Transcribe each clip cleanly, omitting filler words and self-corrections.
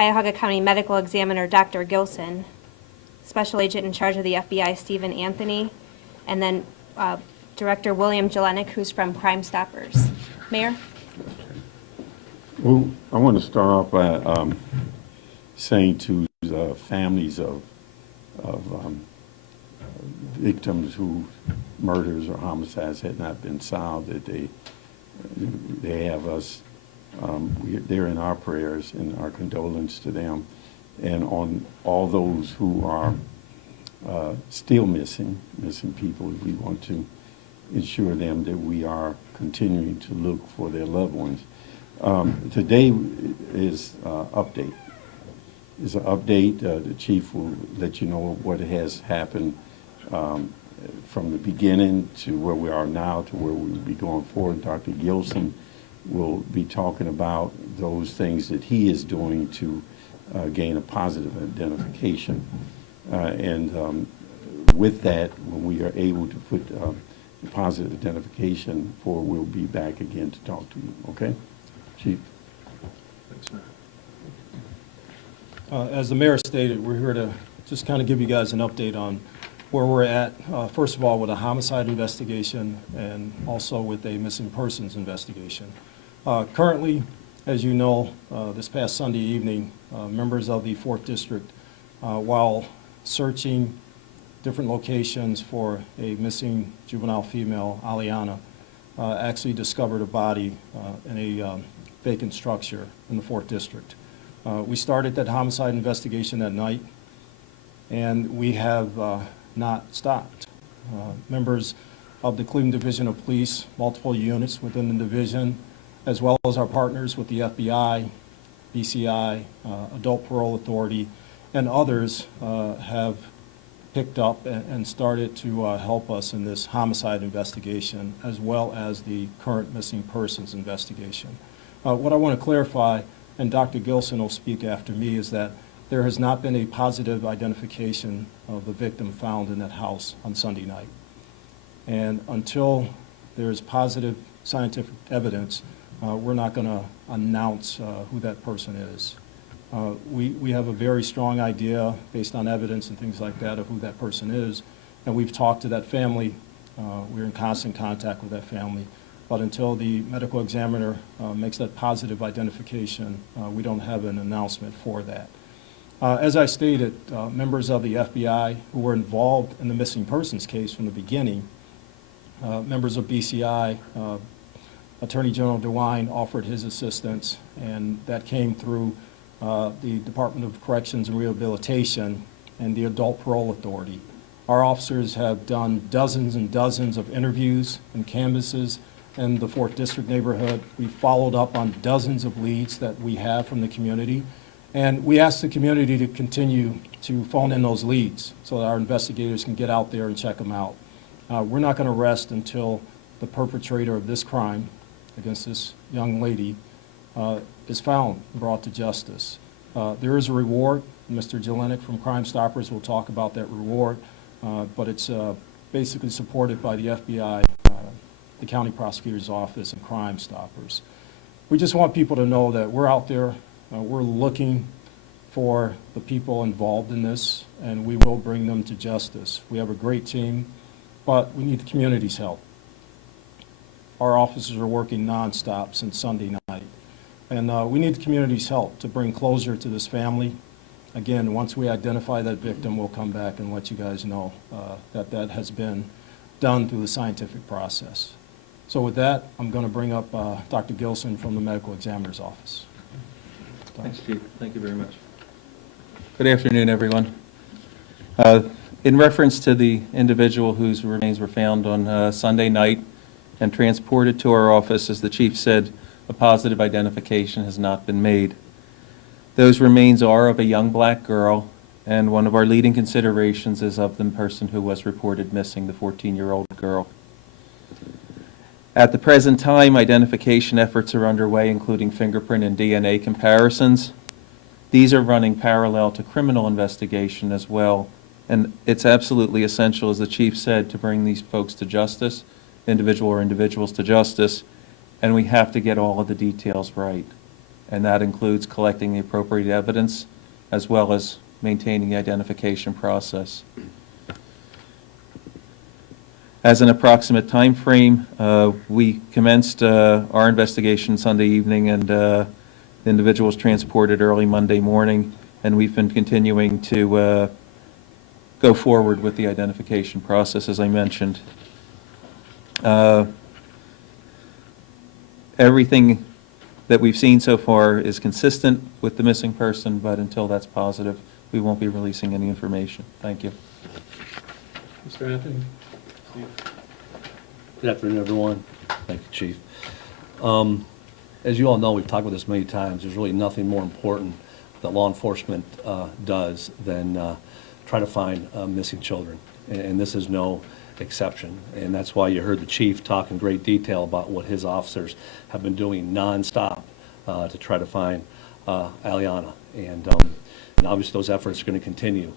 Cuyahoga County Medical Examiner Dr. Gilson, Special Agent in charge of the FBI Stephen Anthony, and then Director William Jelenic, who's from Crime Stoppers. Mayor? Well, I want to start off by saying to the families of victims whose murders or homicides had not been solved, that they have us, they're in our prayers and our condolence to them, and on all those who are still missing people. We want to ensure them that we are continuing to look for their loved ones. Today is update. It's an update. The chief will let you know what has happened from the beginning to where we are now to where we will be going forward. Dr. Gilson will be talking about those things that he is doing to gain a positive identification. And with that, when we are able to put the positive identification forward, we'll be back again to talk to you. Okay? Chief. Thanks, Mayor. As the mayor stated, we're here to just kind of give you guys an update on where we're at, first of all, with a homicide investigation and also with a missing persons investigation. Currently, as you know, this past Sunday evening, members of the 4th District, while searching different locations for a missing juvenile female, Aliana, actually discovered a body in a vacant structure in the 4th District. We started that homicide investigation that night, and we have not stopped. Members of the Cleveland Division of Police, multiple units within the division, as well as our partners with the FBI, BCI, Adult Parole Authority, and others have picked up and started to help us in this homicide investigation, as well as the current missing persons investigation. What I want to clarify, and Dr. Gilson will speak after me, is that there has not been a positive identification of the victim found in that house on Sunday night. And until there's positive scientific evidence, we're not going to announce who that person is. We have a very strong idea based on evidence and things like that of who that person is, and we've talked to that family. We're in constant contact with that family, but until the medical examiner makes that positive identification, we don't have an announcement for that. As I stated, members of the FBI who were involved in the missing persons case from the beginning, members of BCI, Attorney General DeWine offered his assistance, and that came through the Department of Corrections and Rehabilitation and the Adult Parole Authority. Our officers have done dozens and dozens of interviews and canvasses in the 4th District neighborhood. We followed up on dozens of leads that we have from the community, and we ask the community to continue to phone in those leads so that our investigators can get out there and check them out. We're not going to rest until the perpetrator of this crime against this young lady is found and brought to justice. There is a reward. Mr. Jelenic from Crime Stoppers will talk about that reward, but it's basically supported by the FBI, the County Prosecutor's Office, and Crime Stoppers. We just want people to know that we're out there, we're looking for the people involved in this, and we will bring them to justice. We have a great team, but we need the community's help. Our officers are working nonstop since Sunday night, and we need the community's help to bring closure to this family. Again, once we identify that victim, we'll come back and let you guys know that that has been done through the scientific process. So with that, I'm going to bring up Dr. Gilson from the Medical Examiner's Office. Thanks, Chief. Thank you very much. Good afternoon, everyone. In reference to the individual whose remains were found on Sunday night and transported to our office, as the Chief said, a positive identification has not been made. Those remains are of a young black girl, and one of our leading considerations is of the person who was reported missing, the 14-year-old girl. At the present time, identification efforts are underway, including fingerprint and DNA comparisons. These are running parallel to criminal investigation as well, and it's absolutely essential, as the Chief said, to bring these folks to justice, individuals to justice, and we have to get all of the details right. and that includes collecting the appropriate evidence as well as maintaining the identification process. As an approximate time frame, we commenced our investigation Sunday evening, and the individual was transported early Monday morning, and we've been continuing to go forward with the identification process, as I mentioned. Everything that we've seen so far is consistent with the missing person, but until that's positive, we won't be releasing any information. Thank you. Mr. Anthony? Steve? Good afternoon, everyone. Thank you, Chief. As you all know, we've talked about this many times, there's really nothing more important that law enforcement does than try to find missing children, and this is no exception. And that's why you heard the Chief talk in great detail about what his officers have been doing nonstop to try to find Aliana. And obviously those efforts are going to continue.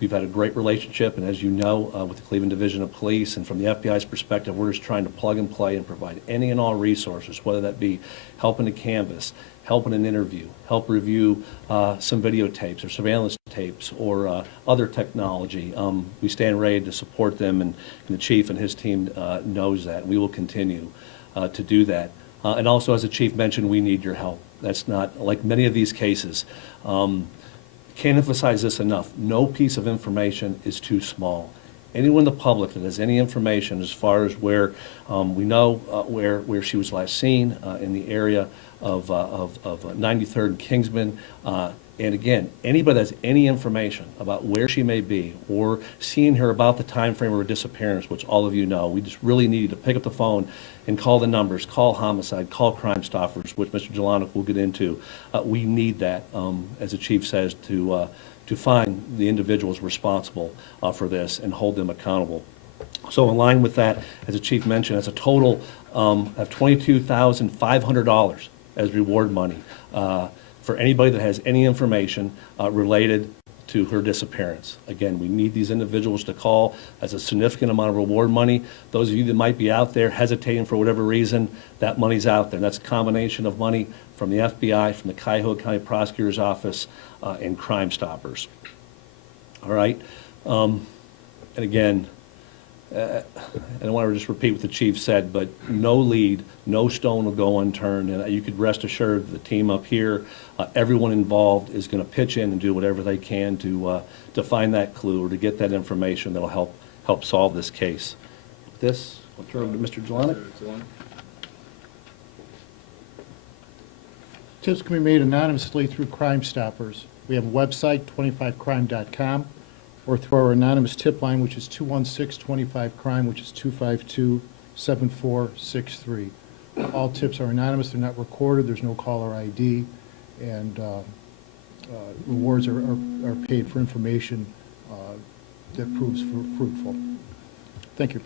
We've had a great relationship, and as you know, with the Cleveland Division of Police, and from the FBI's perspective, we're just trying to plug and play and provide any and all resources, whether that be helping to canvass, helping an interview, help review some videotapes or surveillance tapes or other technology. We stand ready to support them, and the Chief and his team knows that. We will continue to do that. And also, as the Chief mentioned, we need your help. That's not, like many of these cases, can't emphasize this enough. No piece of information is too small. Anyone in the public that has any information as far as where we know where she was last seen in the area of 93rd and Kingsman, and again, anybody that has any information about where she may be or seeing her about the time frame of her disappearance, which all of you know, we just really need you to pick up the phone and call the numbers, call homicide, call Crime Stoppers, which Mr. Jelonic will get into. We need that, as the Chief says, to find the individuals responsible for this and hold them accountable. So in line with that, as the Chief mentioned, it's a total of $22,500 as reward money for anybody that has any information related to her disappearance. Again, we need these individuals to call as a significant amount of reward money. Those of you that might be out there hesitating for whatever reason, that money's out there. That's a combination of money from the FBI, from the Cuyahoga County Prosecutor's Office, and Crime Stoppers. All right? And again, I don't want to just repeat what the Chief said, but no lead, no stone will go unturned, and you could rest assured the team up here, everyone involved is going to pitch in and do whatever they can to find that clue or to get that information that'll help solve this case. With this, I'll turn over to Mr. Jelonic. Tips can be made anonymously through Crime Stoppers. We have a website, 25crime.com, or through our anonymous tip line, which is 216-25-CRIME, which is 252-7463. All tips are anonymous, they're not recorded, there's no caller ID, and rewards are paid for information that proves fruitful. Thank you.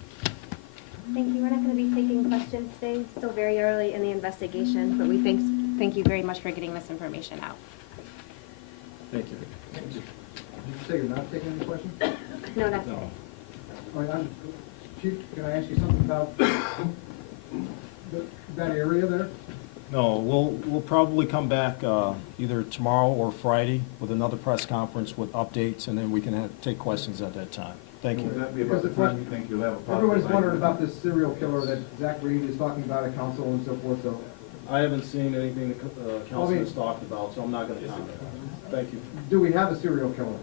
Thank you. We're not going to be taking questions today. It's still very early in the investigation, but we thank you very much for getting this information out. Thank you. Did you say you're not taking any questions? No, not today. All right, Chief, can I ask you something about that area there? No, we'll probably come back either tomorrow or Friday with another press conference with updates, and then we can take questions at that time. Thank Would you. that be about the time you think you'll have a positive? Everybody's wondering about this serial killer that Zach Reed is talking about at council and so forth, so. I haven't seen anything the council I mean- has talked about, so I'm not going to comment. Thank you. Do we have a serial killer?